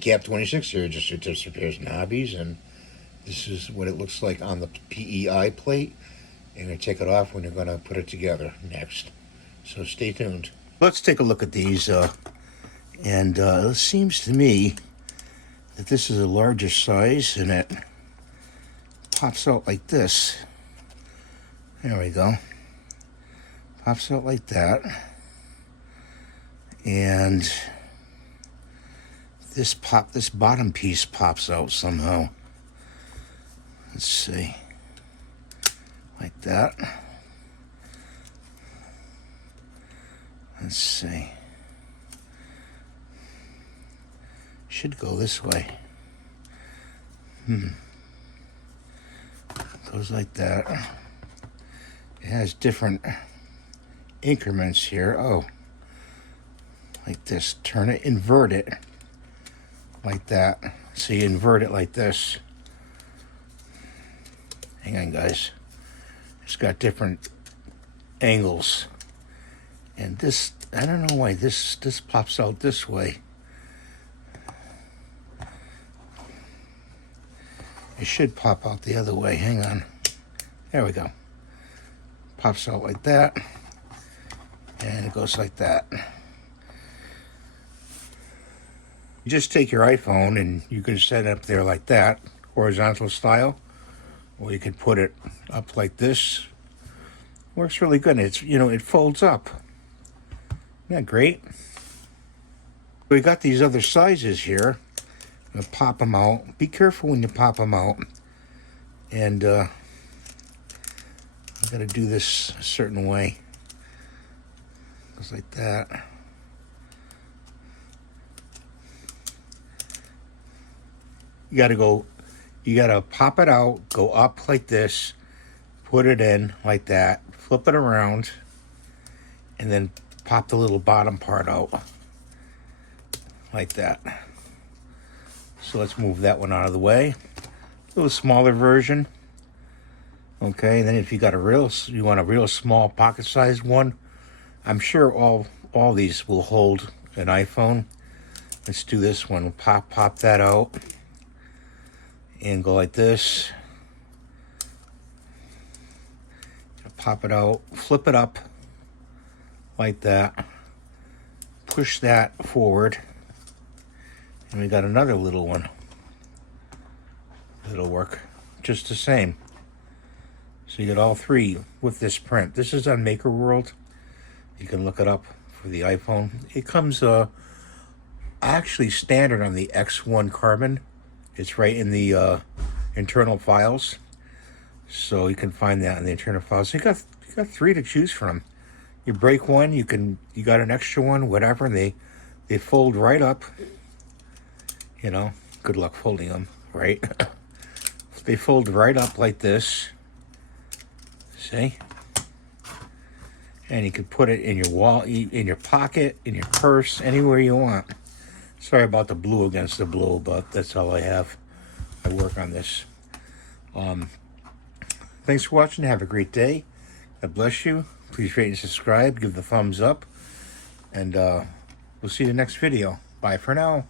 Cap 26 here, just tips, repairs, and hobbies, and this is what it looks like on the PEI plate. And I take it off when you're going to put it together next. So stay tuned. Let's take a look at these, and it seems to me that this is a larger size, and it pops out like this. There we go. Pops out like that. And this bottom piece pops out somehow. Let's see. Like that. Let's see. Should go this way. Goes like that. It has different increments here. Oh. Like this. Turn it, invert it. Like that. So you invert it like this. Hang on, guys. It's got different angles. And this, I don't know why this pops out this way. It should pop out the other way. Hang on. There we go. Pops out like that. And it goes like that. You just take your iPhone and you can set it up there like that, horizontal style. Or you could put it up like this. Works really good. It's, it folds up. Isn't that great? We got these other sizes here. I'm gonna pop them out. Be careful when you pop them out. And I gotta do this a certain way. Goes like that. You gotta pop it out, go up like this, put it in like that, flip it around, and then pop the little bottom part out like that. So let's move that one out of the way. A little smaller version. Okay, and then if you want a real small pocket-sized one, I'm sure all these will hold an iPhone. Let's do this one. Pop that out. And go like this. Pop it out, flip it up like that. Push that forward. And we got another little one. It'll work just the same. So you get all three with this print. This is on Maker World. You can look it up for the iPhone. It comes actually standard on the X1 Carbon. It's right in the internal files. So you can find that in the internal files. So you got three to choose from. You break one, you got an extra one, whatever, and they fold right up. Good luck folding them, right? They fold right up like this. See? And you can put it in your wallet, in your pocket, in your purse, anywhere you want. Sorry about the blue against the blue, but that's all I have. I work on this. Thanks for watching. Have a great day. God bless you. Please rate and subscribe. Give the thumbs up. And we'll see you in the next video. Bye for now.